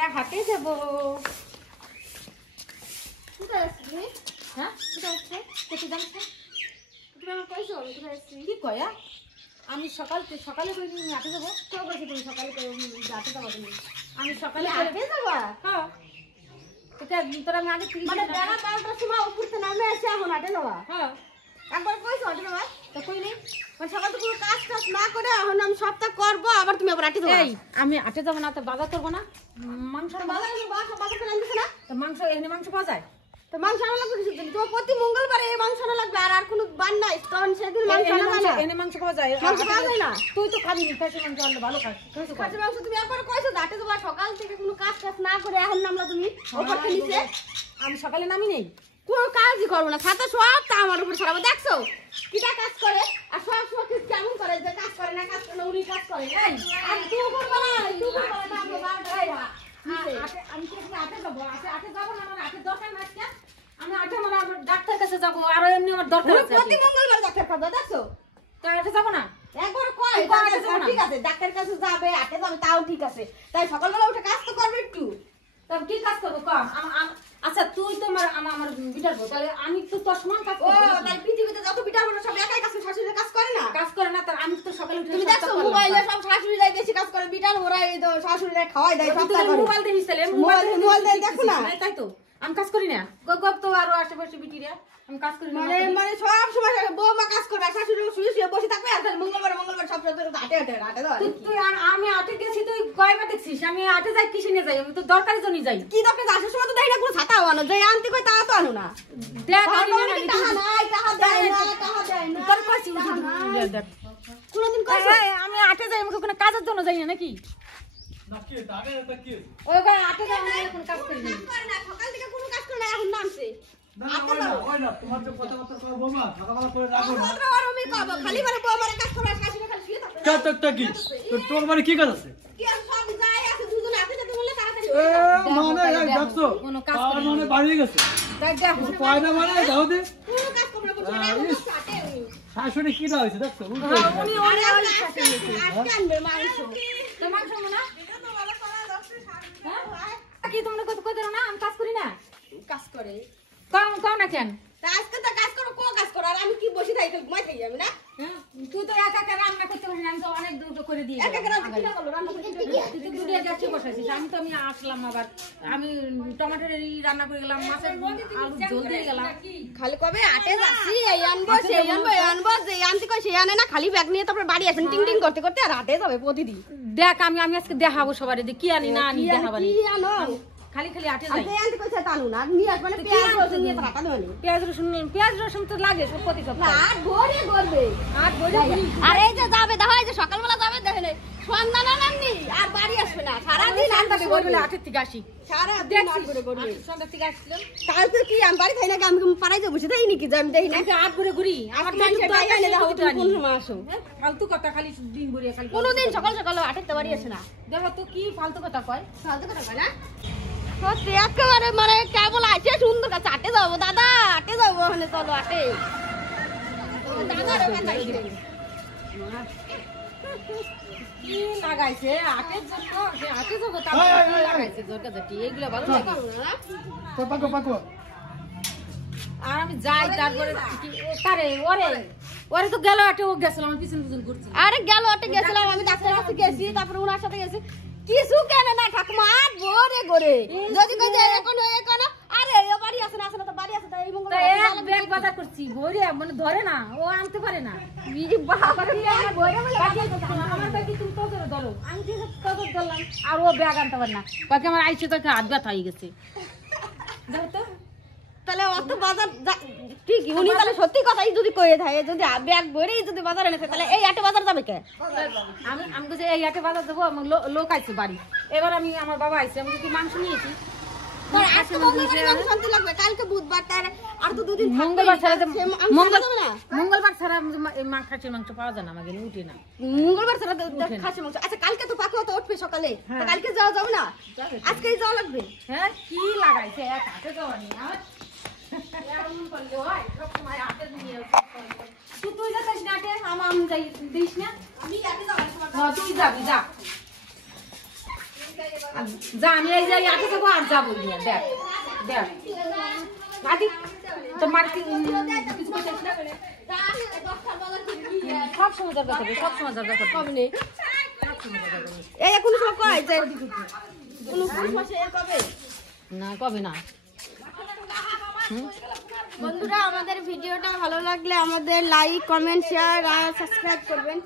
আমরা হাতে যাব। কোথায় আসছিস? হ্যাঁ কোথায় আসছে? কোথায় যাচ্ছ? তুমি আমার কইছো আমি কোথায় আসছি? কি কয়া? আমি সকালে করে তুমি হাতে যাবো। তো বলছি তুমি সকালে করে যাতে যাবো তুমি। আমি সকালে হাতে যাবা? হ্যাঁ তোরা আমি আগে ফিরে মানে বেলা 12টার সময় উপর থেকে নামে এসে এখন হাটে যাবা? হ্যাঁ একবার কইছো হাটে যাবা? তো কই নেই মানে সকাল থেকে কোনো কাজ টাজ না করে এখন আমি সপ্তাহ করবো আবার তুমি আবার হাটে যাবা? এই আমি হাটে যাবো না তো বাজার করবো না মাংস বাজার করে আনতেছে না? তো মাংস এখানে মাংস পাওয়া যায় তো মাংস আনা লাগবে কিছু দিন। তোমার প্রতি মঙ্গলবারে এই মাংস আনা লাগবে আর কোনো বার নাই তখন সেদিন মাংস আনা যায় না। এনে মাংস পাওয়া যায় মাংস পাওয়া যায় না? তুই তো খাবি নি খাসি মাংস আনলে ভালো খাস খাসি মাংস তুমি একবার কইছো হাটে যাবা সকাল থেকে কোনো কাজ টাজ না করে এখন নামলা তুমি উপর থেকে নিচে। আমি সকালে নামি নেই কোনো কাজই করবো না খাতা সব তা আমার উপর ছড়াবো দেখছো কিটা কাজ করে আর সব সময় কেমন করে যে কাজ করে না কাজ করে না উনি কাজ করে এই আর তুই করবো না তুই করবো না আমরা বারবার আমি কি হাটে যাবো হাটে যাবো না আমার হাটের দরকার না আজকে আমি হাটে মানে আমার ডাক্তার কাছে যাবো আর এমনি আমার দরকার আছে প্রতি মঙ্গলবার ডাক্তার খাবো দেখছো তো হাটে যাবো না একবার কয় ঠিক আছে ডাক্তার কাছে যাবে হাটে যাবে তাও ঠিক আছে তাই সকালবেলা উঠে কাজ তো করবে একটু। তবে কি কাজ করবো ক আচ্ছা তুই তো আমার বিটার বউ তাহলে আমি তো তোর সমান কাজ ও করবো তাই পৃথিবীতে যত বিটার বলো সব একাই কাজ করে শাশুড়ি কাজ করে না? কাজ করে না তার আমি তো সকালে উঠে তুমি দেখছো মোবাইলে সব শাশুড়িরাই বেশি কাজ করে বিটার ওরা এই তো শাশুড়িরা খাওয়াই দেয় সব কাজ করে। মোবাইল দেখিস তাহলে মোবাইল দিয়ে দেখো না? তাই তো আমি কাজ করি না গপ তো আরো আশেপাশে বিটিরা আমি কাজ করি না মানে সব সময় বৌমা কাজ করবে আর শাশুড়ি শুয়ে শুয়ে বসে থাকবে আর মঙ্গলবার সব হাটে দাও। তুই আমি হাটে গেছি তুই কয়বার দেখছিস আমি হাটে যাই কিসে নিয়ে যাই আমি তো দরকারের জন্য যাই কি দরকার আসার সময় তো দেখি না কোনো ছাতাও আনো যে আনতে কই তা তো আনো না। দেখ টাকা নাই টাকা দেয় না তোর কাছে দেখ কোনদিন কইছো আমি হাটে যাই আমি কোনো কাজের জন্য যাই না নাকি নাকি দাদা এটা কি ওই হাটে যাই আমি এখন কাজ করি না সকাল থেকে কোনো কাজ করে না এখন নামছে। না ওই না তোমার যে কথাবার্তা করবো মা সকালবেলা করে রাখো না আমি কব খালি করে বৌমারে কাজ করে শাশুড়ি খালি শুয়ে থাকবে। কাটটা কি তো তোমার বাড়ি কি কাজ আছে কি আর সব যায় আছে দুজন হাতে যেতে বললে তাড়াতাড়ি এ মানে এই দেখছো আর মানে বাড়ি গেছে দেখ দেখ কয়না মানে দাও দে কোনো কাজ করবে না বলছো এখন তো হাটে উনি শাশুড়ি কি দাও হইছে দেখছো উনি আজকে আনবে মাংস। তো মাংস না এটা তো ভালো করা দশে কি তোমরা কত কত না আমি কাজ করি না কাজ করে কও না কেন তা আজকে তো কাজ করো কো কাজ করো আর আমি কি বসে থাকি ঘুমাই থাকি আমি না তুই তো একা একা রান্না করতে পারিস আমি তো অনেক দূর করে দিয়ে একা একা রান্না কিনা করলো রান্না করতে তুই তো দুটো যাচ্ছি বসাইছিস আমি আসলাম আবার আমি টমেটোর রান্না করে গেলাম মাছের আলু ঝোল দিয়ে গেলাম খালি কবে আটে যাচ্ছি এই আনবো সেই আনবো যে আনতে কই সেই আনে না খালি ব্যাগ নিয়ে তারপর বাড়ি আসেন টিং টিং করতে করতে আর হাটে যাবে প্রতিদিন। দেখ আমি আজকে দেখাবো সবারই যে কি আনি না আনি দেখাবানি কি আনো খালি খালি হাটে যাই আজকে আনতে কইছে তানু না নিয়ে আসবে না পেঁয়াজ রসুন নিয়ে টাকা দেবনি পেঁয়াজ রসুন তো লাগে প্রতি না সপ্তাহে আর ভরে করবে আর বলি আর এই যে যাবে দেখা এই যে সকালবেলা যাবে দেখেন সন্ধ্যা না নামনি আর বাড়ি আসবে না সারা দিন সন্ধ্যা বলবে হাটের থেকে আসি সারা দিন আর করে করবে সন্ধ্যা থেকে আসলাম তারপর কি আমি বাড়ি খাই না আমি পাড়ায় যাবো সেটাই নাকি যে আমি দেখি না আমি হাত ঘুরে ঘুরি আমার মানুষের টাকা এনে দাও তুমি কোন সময় আসো ফালতু কথা খালি দিন ঘুরিয়ে খালি কোনোদিন সকাল সকাল আটের বাড়ি আসে না দেখো তো কি ফালতু কথা কয় ফালতু কথা কয় না সত্যি একেবারে মানে কেবল আছে সুন্দর কাছে আটে যাবো দাদা আটে যাবো ওখানে চলো আটে দাদা রে বাঁচাইছে কি লাগাইছে হাটের জন্য হাটে যাবো তা লাগাইছে জোরটা জটি এগুলো ভালো লাগে পাকো পাকো আর আমি যাই তারপরে তারে ওরে তো গেল হাটে ও গেছিল আমি পিছন পিছন ঘুরছি আরে গেল আটে গেছিলাম আমি ডাক্তারের কাছে গেছি তারপরে ওনার সাথে গেছি কিছু কেনে না ঠাকুমা আর ভরে করে যদি কই যে এখন আরে এ বাড়ি আসে না তো বাড়ি আসে তাই এই মঙ্গল এক ব্যাগ বাজার করছি ভরে মানে ধরে না ও আনতে পারে না বাবা কি আর ভরে বলে আমার ব্যাগ তুমি তো ধরো আমি ঠিক তো ধরলাম আর ও ব্যাগ আনতে পারে না বাকি আমার আইছে তো হাত ব্যথা হয়ে গেছে দেখো তো তাহলে অত বাজার ঠিক উনি তাহলে সত্যি কথাই যদি কয়ে থাকে যদি ব্যাগ ভরেই যদি বাজার এনেছে তাহলে এই আটে বাজার যাবে কে আমি বলছি এই হাটে বাজার দেবো আমার লোক আইছে বাড়ি এবার আমি আমার বাবা আইছে আমি কি মাংস নিয়েছি আজকে শান্তি লাগবে কালকে বুধবার তার আর তো দুদিন মঙ্গলবার ছাড়া না মঙ্গলবার ছাড়া খাসির মাংস পাওয়া যায় না আমাকে উঠে না মঙ্গলবার ছাড়া খাসি মাংস আচ্ছা কালকে তো পাকো তো উঠবে সকালে কালকে যাওয়া যাবে না আজকেই যাওয়া লাগবে হ্যাঁ কি লাগাইছে এক হাতে যাওয়া নিয়ে এমন করলে হয় সব সময় হাতে নিয়ে তুই যাচ্ছিস না হাটে আমার যাই দিস না আমি আগে যাওয়ার সময় তুই যাবি যা যা আমি এই যাই আগে যাবো আর যাবো না দেখ দেখ আদি তোর মার কি কিছু করছিস না সব সময় দরকার হবে সব সময় দরকার হবে কবে নেই এই এখন সব করাই যে কোন মাসে কবে না কবে না বন্ধুরা আমাদের ভিডিওটা ভালো লাগলে আমাদের লাইক কমেন্ট শেয়ার আর সাবস্ক্রাইব করবেন।